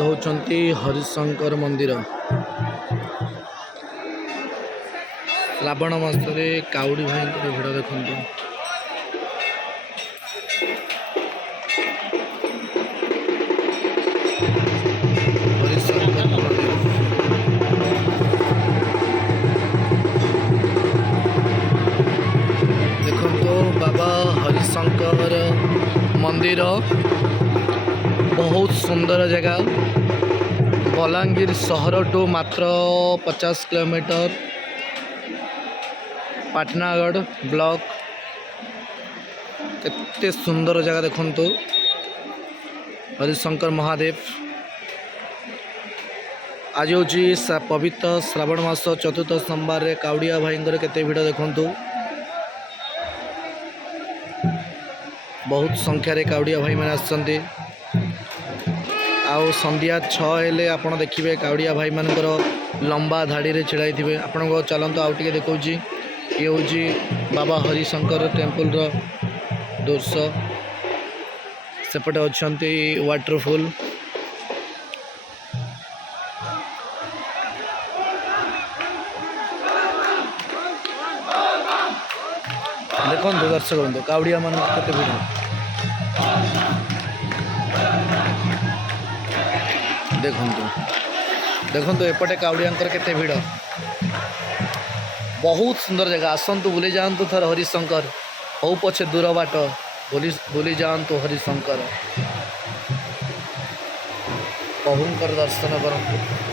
होचंती हरिशंकर मंदिर। श्रावण मासरे काउडी भाई भिड़ देखु। हरिशंकर मंदिर देखो बाबा हरिशंकर मंदिर बहुत सुंदर जगह। बलांगीर सहर टू मात्र 50 किलोमीटर। पाटनागढ़ ब्लॉक केते सुंदर जगह देखंतु। हरिशंकर महादेव आज हूँ पवित्र श्रावण मास चतुर्थ सोमवार रे काउडिया भाई केते भिड़ देखंतु। बहुत संख्यार काउडिया भाई मैंने आसछन्ति। आउ संध्या 6 हेले आपण देखिए काउडिया भाई मानकर लंबा धाड़ी रे छिड़ाई थे। आपण को चलते आउ टे देखा ये हूँ बाबा हरिशंकर टेम्पल रो दृश्य। सेपटे अच्छा वाटरफॉल देखो दर्शक बंधु काउडिया मान केते भिड़ देखो एपटे काउडियांकर केते भिड़। बहुत सुंदर जगह आसतु बुली जातु थर हरिशंकर हो पछे दूर बाट बुली जातु हरिशंकर प्रभुंकर दर्शन करंतु।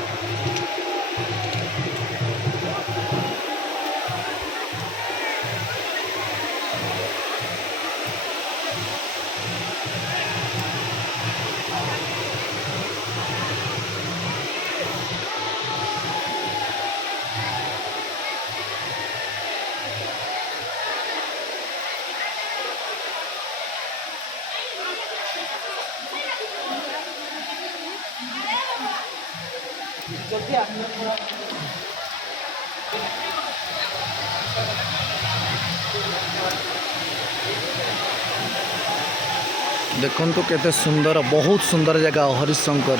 देखो केते सुंदर बहुत सुंदर जगह हरिशंकर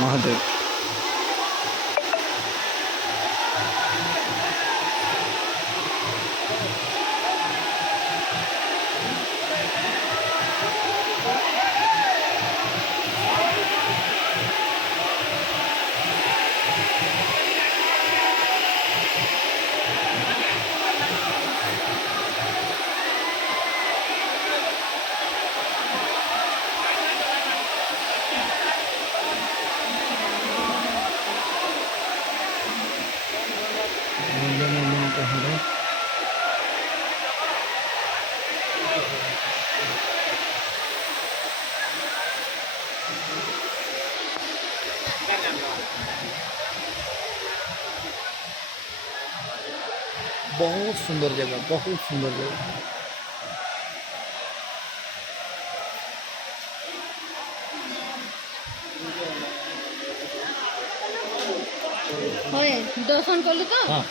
महादेव। बहुत सुंदर जगह बहुत सुंदर जगह। दर्शन कलु तो हाँ